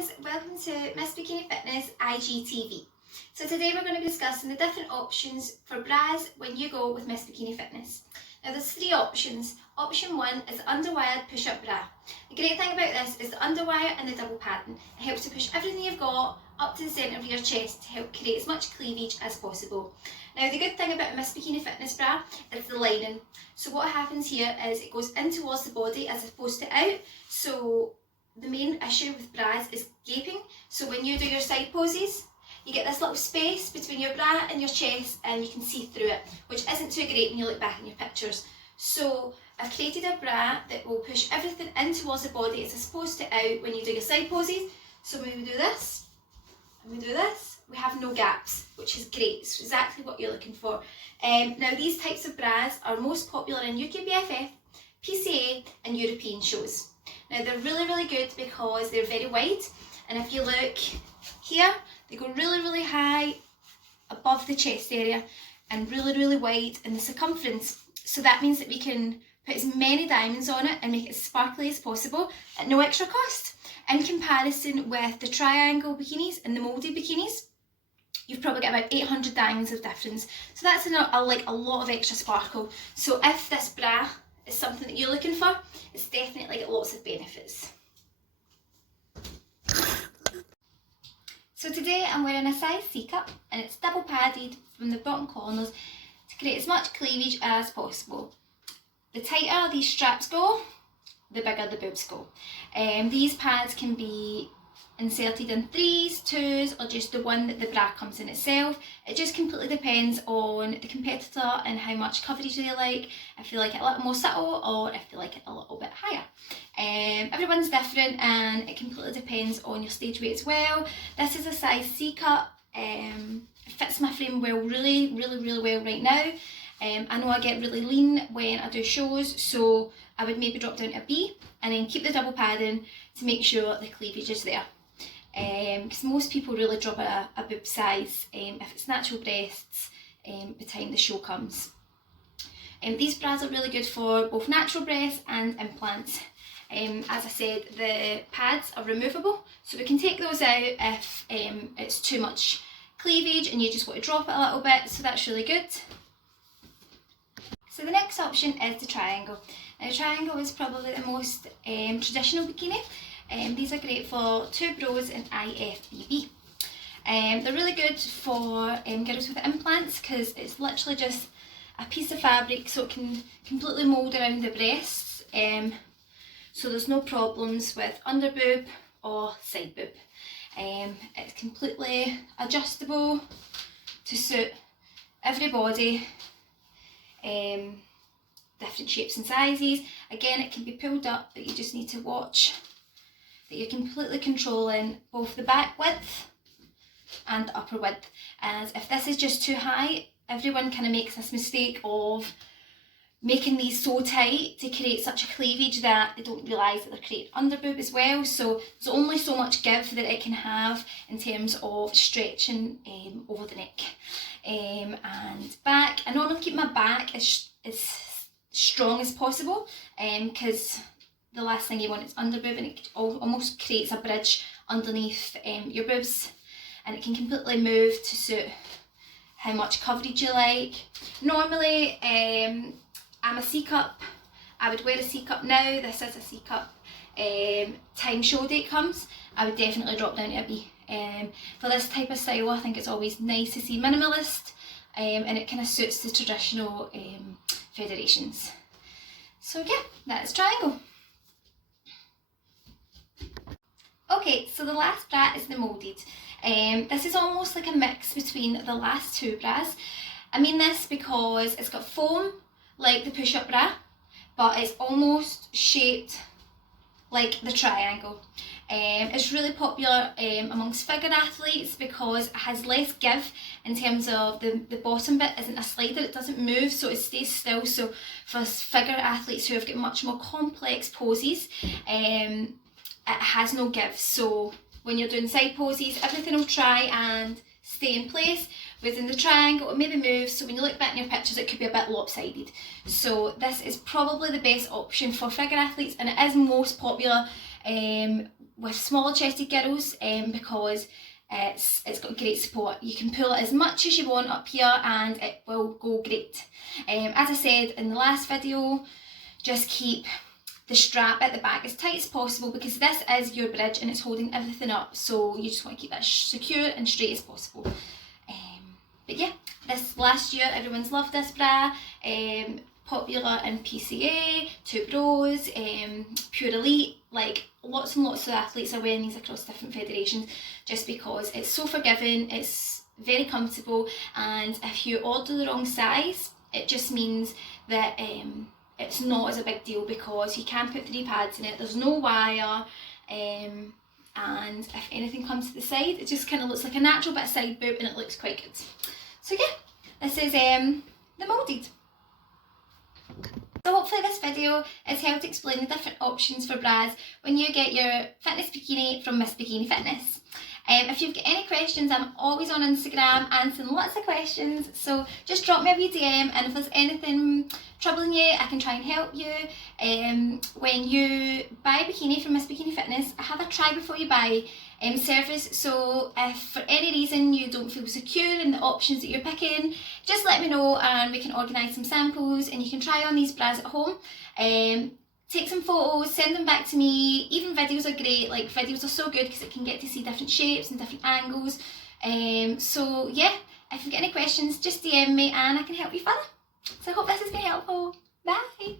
Heroes, welcome to Miss Bikini Fitness IGTV. So today we're going to be discussing the different options for bras when you go with Miss Bikini Fitness. Now there's three options. Option one is the underwired push-up bra. The great thing about this is the underwire and the double padding. It helps to push everything you've got up to the centre of your chest to help create as much cleavage as possible. Now the good thing about a Miss Bikini Fitness bra is the lining. So what happens here is it goes in towards the body as opposed to out. So the main issue with bras is gaping. So when you do your side poses, you get this little space between your bra and your chest and you can see through it, which isn't too great when you look back in your pictures. So I've created a bra that will push everything in towards the body as opposed to out when you do your side poses. So when we do this, and we do this, we have no gaps, which is great. It's exactly what you're looking for. Now these types of bras are most popular in UKBFF, PCA and European shows. Now they're really good because they're very wide, and if you look here, they go really high above the chest area and really wide in the circumference. So that means that we can put as many diamonds on it and make it as sparkly as possible at no extra cost. In comparison with the triangle bikinis and the moulded bikinis, you've probably got about 800 diamonds of difference. So that's like a lot of extra sparkle. So if this bra is something that you're looking for, it's definitely got lots of benefits. So today I'm wearing a size C cup and it's double padded from the bottom corners to create as much cleavage as possible. The tighter these straps go, the bigger the boobs go. These pads can be inserted in 3s, 2s or just the one that the bra comes in itself. It just completely depends on the competitor and how much coverage they like, if they like it a little more subtle or if they like it a little bit higher. Everyone's different and it completely depends on your stage weight as well. This is a size C cup. It fits my frame well, really well right now. I know I get really lean when I do shows, so I would maybe drop down to a B and then keep the double padding to make sure the cleavage is there. Because most people really drop a boob size if it's natural breasts by the time the show comes. These bras are really good for both natural breasts and implants. As I said, the pads are removable, so we can take those out if it's too much cleavage and you just want to drop it a little bit, so that's really good. So the next option is the triangle. Now the triangle is probably the most traditional bikini. These are great for two bros and IFBB. They're really good for girls with implants because it's literally just a piece of fabric, so it can completely mould around the breasts. So there's no problems with under boob or side boob. It's completely adjustable to suit every body. Different shapes and sizes. Again, it can be pulled up, but you just need to watch that you're completely controlling both the back width and the upper width. As if this is just too high, everyone kind of makes this mistake of making these so tight to create such a cleavage that they don't realise that they're creating under boob as well. So there's only so much give that it can have in terms of stretching over the neck and back. I normally keep my back as strong as possible because the last thing you want is under boob, and it almost creates a bridge underneath your boobs, and it can completely move to suit how much coverage you like. Normally I'm a C cup. I would wear a C cup now. This is a C cup. Time show date comes, I would definitely drop down to a B. For this type of style, I think it's always nice to see minimalist, and it kind of suits the traditional federations. So yeah, that's triangle. Okay, so the last bra is the moulded. This is almost like a mix between the last two bras. I mean this because it's got foam like the push-up bra, but it's almost shaped like the triangle. It's really popular amongst figure athletes because it has less give in terms of the bottom bit isn't a slider, it doesn't move, so it stays still. So for figure athletes who have got much more complex poses, it has no give. So when you're doing side poses, everything will try and stay in place. Within the triangle, it maybe moves, so when you look back in your pictures, it could be a bit lopsided. So this is probably the best option for figure athletes, and it is most popular with smaller chested girls because it's got great support. You can pull it as much as you want up here and it will go great. As I said in the last video, just keep the strap at the back as tight as possible because this is your bridge and it's holding everything up, so you just want to keep that secure and straight as possible. But yeah, this last year everyone's loved this bra. Popular in PCA, Two Bros, Pure Elite, like lots and lots of athletes are wearing these across different federations just because it's so forgiving, it's very comfortable, and if you order the wrong size, it just means that it's not as a big deal because you can put 3 pads in it, there's no wire, and if anything comes to the side, it just kind of looks like a natural bit of side boob and it looks quite good. So yeah, this is the moulded. So hopefully this video has helped explain the different options for bras when you get your fitness bikini from Miss Bikini Fitness. If you've got any questions, I'm always on Instagram answering lots of questions, so just drop me a wee DM, and if there's anything troubling you, I can try and help you. When you buy a bikini from Miss Bikini Fitness, I have a try before you buy service, so if for any reason you don't feel secure in the options that you're picking, just let me know and we can organise some samples and you can try on these bras at home. Take some photos, send them back to me. Even videos are great, like videos are so good because it can get to see different shapes and different angles. So yeah, if you've got any questions, just DM me and I can help you further. So I hope this has been helpful. Bye!